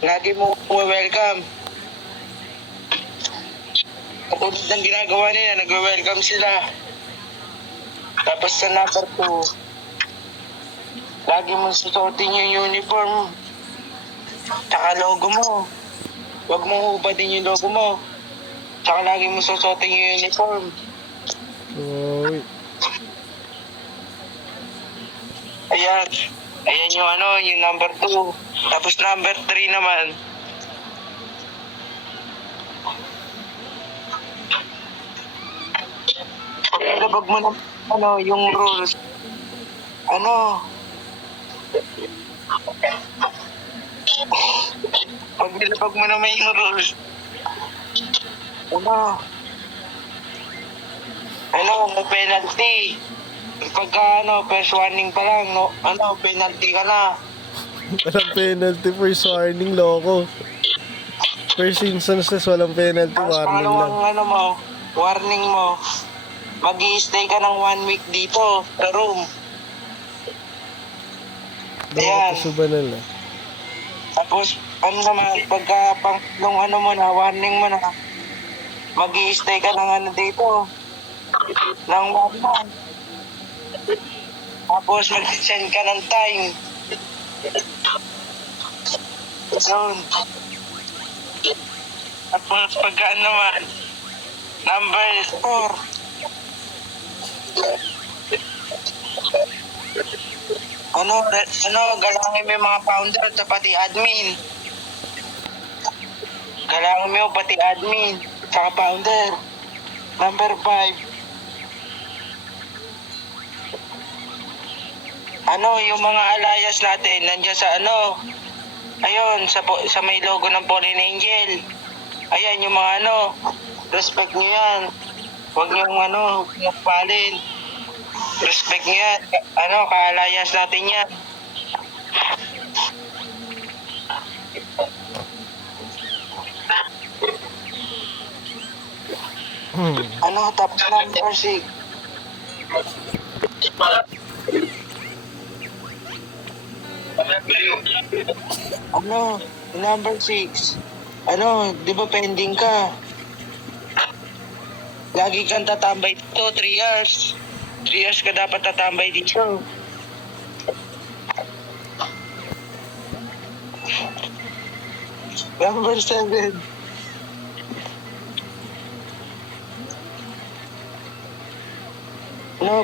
Lagi mo welcome. Katulad ng ginagawa nila, nag-welcome sila. Tapos sa number 2, lagi mo susuotin yung uniform. Tsaka logo mo. Huwag mong hubadin yung logo mo. Tsaka lagi mo susuotin yung uniform. Uy. Ayan. Ayan yung yung number 2. Tapos number 3 naman. Ilabag mo na yung rules. Pag nilabag mo naman yung rules, may penalty. Pagka first warning pa lang, penalty ka na. Walang penalty, first warning, loko. First instances, walang penalty, Tapos warning lang. pangalawang warning mo, mag-i-stay ka ng 1 week dito sa room. Ayan. Subanan na. Tapos, pagka warning mo na, mag-i-stay ka ng dito, ng 1 month. Tapos, mag-send ka ng time. Yun. Tapos, pagka number 4, galangin mo yung mga founder at pati admin. Galangin mo pati admin, saka founder. Number 5, yung mga alliance natin, nandiyan sa ayun, sa may logo ng Fallen Angel. Ayan, yung mga respect nyo yan. Huwag nyo magpalin. Respect nyo yan. Ka-alliance natin yan. Tapos number 6. Number 6. Di ba pending ka? Lagi kang tatambay dito, 3 years. 3 years ka dapat tatambay dito. Number 7.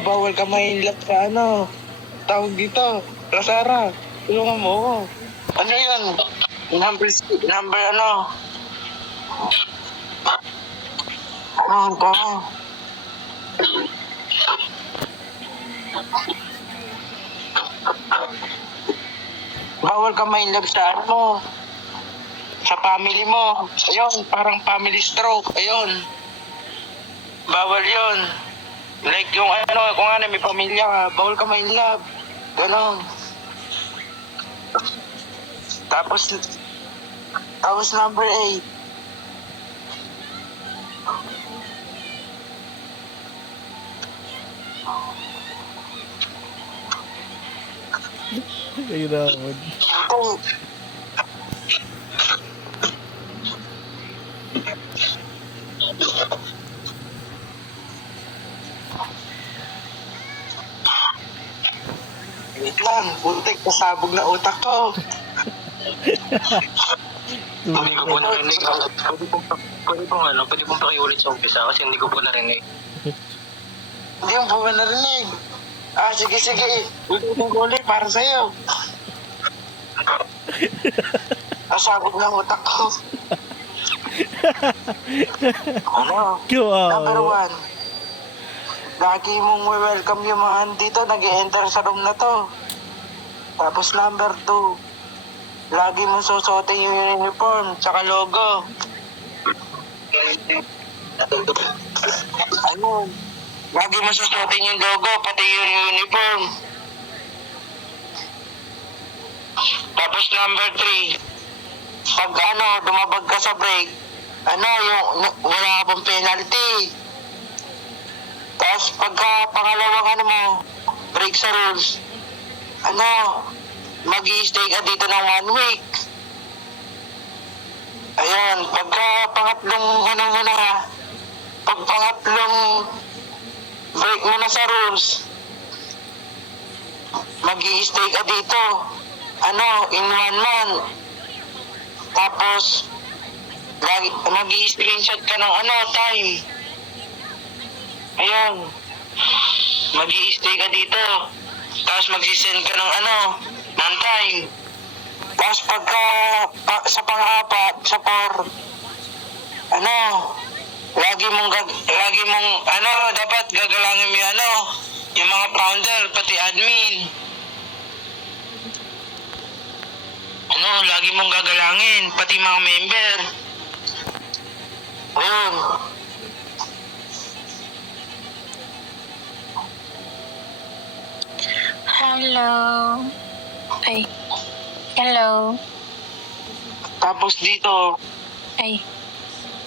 Bawal ka ma-inlove sa tawag dito, Rasara. Tulungan mo ako. Ano yun? Number bawal ka ma-inlove sa sa family mo. Ayun, parang family stroke. Ayun. Bawal yun. Like yung kung may pamilya ka, bawal ka ma-inlove. Ganon. Tapos number 8. Nahirapan. Wait lang, buntik, pasabog na utak ko. Hindi ko po narinig. Pwede pong pakiulit sa umpisa kasi hindi ko po narinig. Hindi mo po ba narinig? Sige. Ulitin ko ulit para sa'yo. Pasabog na utak ko. Number 1. Lagi mong welcome yung mga andito, nag-enter sa room na to. Tapos number 2, lagi mong susuotin yung uniform, tsaka logo. Lagi mong susuotin yung logo, pati yung uniform. Tapos number 3, pag dumabag ka sa break, yung wala ka bang penalty. Tapos pagka pangalawang break sa rules, mag-i-stay ka dito ng 1 week. Ayan, pagka pangatlong ano mo na, pag pangatlong break mo na sa rules, mag-i-stay ka dito. Ano, in 1 month. Tapos, mag-i-screenshot ka ng ano, time. Ayan. Mag-i-stay ka dito. Tapos mag-send ka ng ano, ng time. Tapos pagka sa pang-apat, sa ano, lagi mong ano, dapat gagalangin mo yung ano, yung mga founder, pati admin. Ano, lagi mong gagalangin, pati mga member. Ayun. Hello. Ay. Hello. Tapos dito, Ay.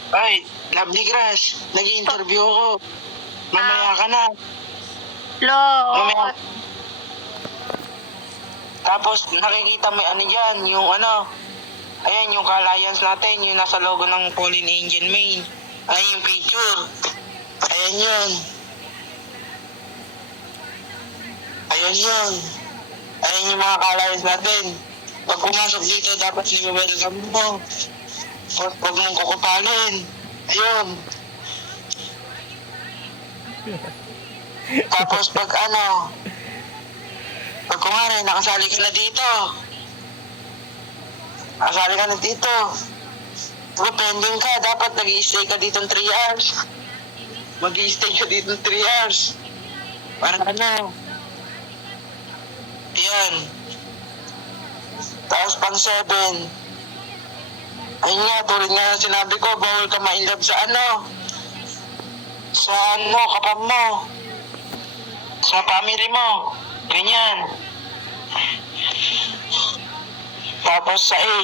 ay, Lovely Grass, nag-i-interview ako. Mamaya ka na. Lo. Mamaya. Tapos nakikita mo ano dyan, yung ano, ayan yung ka-alliance natin, yung nasa logo ng Fallen Angel main. Ay, yung picture. Ayan yun. Ayan yun. Ayan yung mga ka-alliance natin. Pag pumasok dito, dapat nag-welcome mo. Huwag mong kukupalin. Ayun. Tapos pag ano, pag kumari, nakasali ka na dito. Nakasali ka na dito. Kung pending ka, dapat nag-i-stay ka dito ng 3 hours. Mag-i-stay ka dito ng 3 hours. Para ano. Yan. Tapos pang 7. Ayun nga, tulad nga ng sinabi ko, bawal ka ma-inlove sa ano. Sa ano, kapam mo. Sa family mo. Ganyan. Tapos sa A.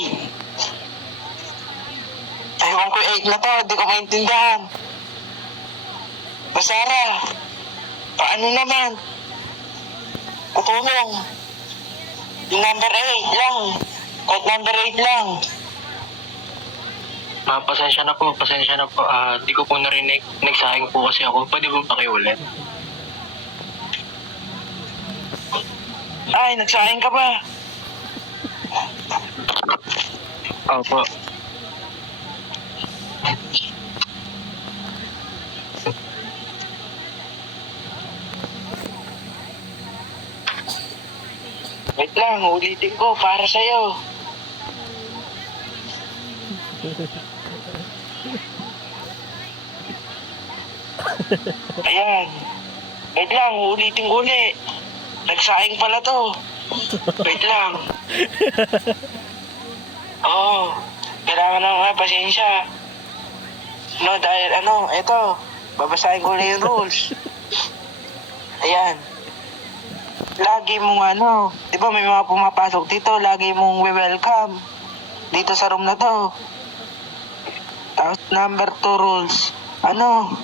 Ewan ko 8 na to, di ko maintindihan. Basara, paano naman? Patulong. Yung number 8 lang. Kahit number 8 lang. Pasensya na po, pasensya na po. Di ko po narinig. Nagsahing po kasi ako. Pwede po pakiulit? Ay, nagsayang ka ba? Opo. Wait lang, ulitin ko para sa'yo. Ayan. Wait lang, ulitin ko ulit. Nagsayang pala to. Wait lang. Oo. Kailangan ng pasensya. No, dahil ano, eto. Babasahin ko na yung rules. Ayan. Lagi mong ano, di ba may mga pumapasok dito, lagi mong welcome dito sa room na to. Tapos number 2 rules, ano,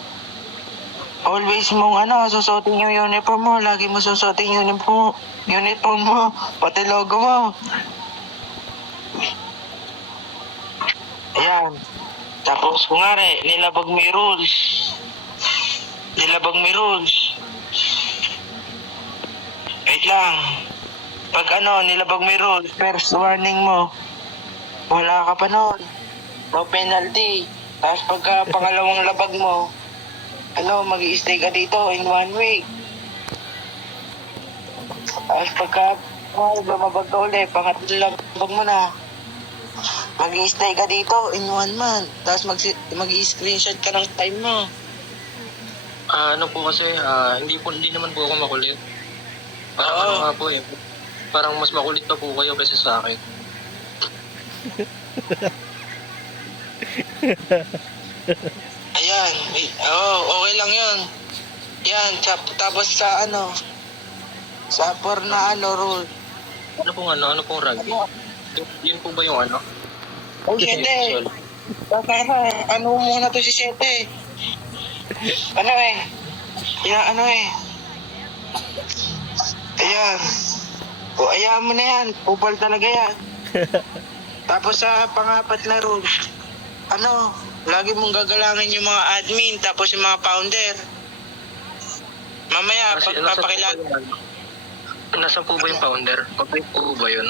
always mong ano, susuotin yung uniform mo, lagi mo susuotin yung uniform mo, pati logo mo. Ayan. Tapos kung nga nilabag mo yung rules. Nilabag mo yung rules. Wait lang. Pag ano, nilabag mo yung rules, first warning mo, wala ka pa nun. No penalty. Tapos pagka pangalawang labag mo, ano, mag-i-stay ka dito in 1 week. Tapos pagka lumabag ka ulit, pangatlong labag mo na, mag-i-stay ka dito in 1 month. Tapos mag-i-screenshot ka ng time mo. Ano po kasi, hindi naman po ako makulit. Parang Oo. ano nga po eh. Parang mas makulit pa po kayo kaysa sa akin. Ayan. Okay lang yun. Yan, tapos sa ano, sa for na ano rule. Ano pong rugby? Yun po ba yung ano? Oh, Siyete. Ano muna to si Siyete? Ano eh? Ano eh? Ayan. O, ayaw mo na yan. Upal talaga yan. Tapos sa pangapat na rule, ano, lagi mong gagalangin yung mga admin tapos yung mga founder. Mamaya, Kasi papakilala. Nasaan po ba yung founder? Mabait po ba yun?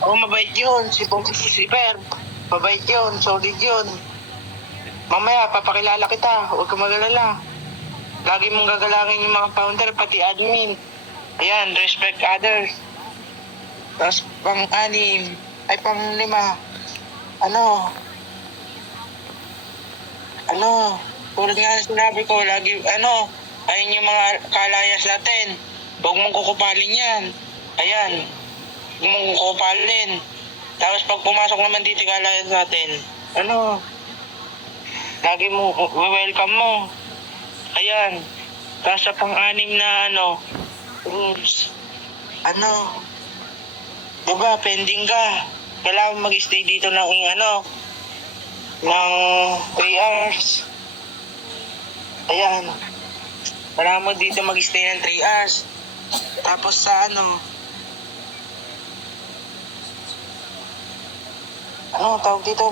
Oo, mabait yun. Si Per. Mabait yun. Solid yun. Mamaya, papakilala kita. Huwag kang magalala. Lagi mong gagalangin yung mga founder, pati admin. Ayan, respect others. Tapos pang-anim, ay pang-lima. Tulad nga ng sinabi ko, lagi, ayun yung mga kalayas natin. Huwag mong kukupalin yan. Ayan, huwag mong kukupalin. Tapos pag pumasok naman dito yung kalayas natin, lagi mo, welcome mo. Ayan. Tapos sa pang-anim na rules. Diba, pending ka. Kailangan mag-stay dito ng 3 hours. Ayan. Kailangan mo dito mag-stay ng 3 hours. Tapos sa tawag dito,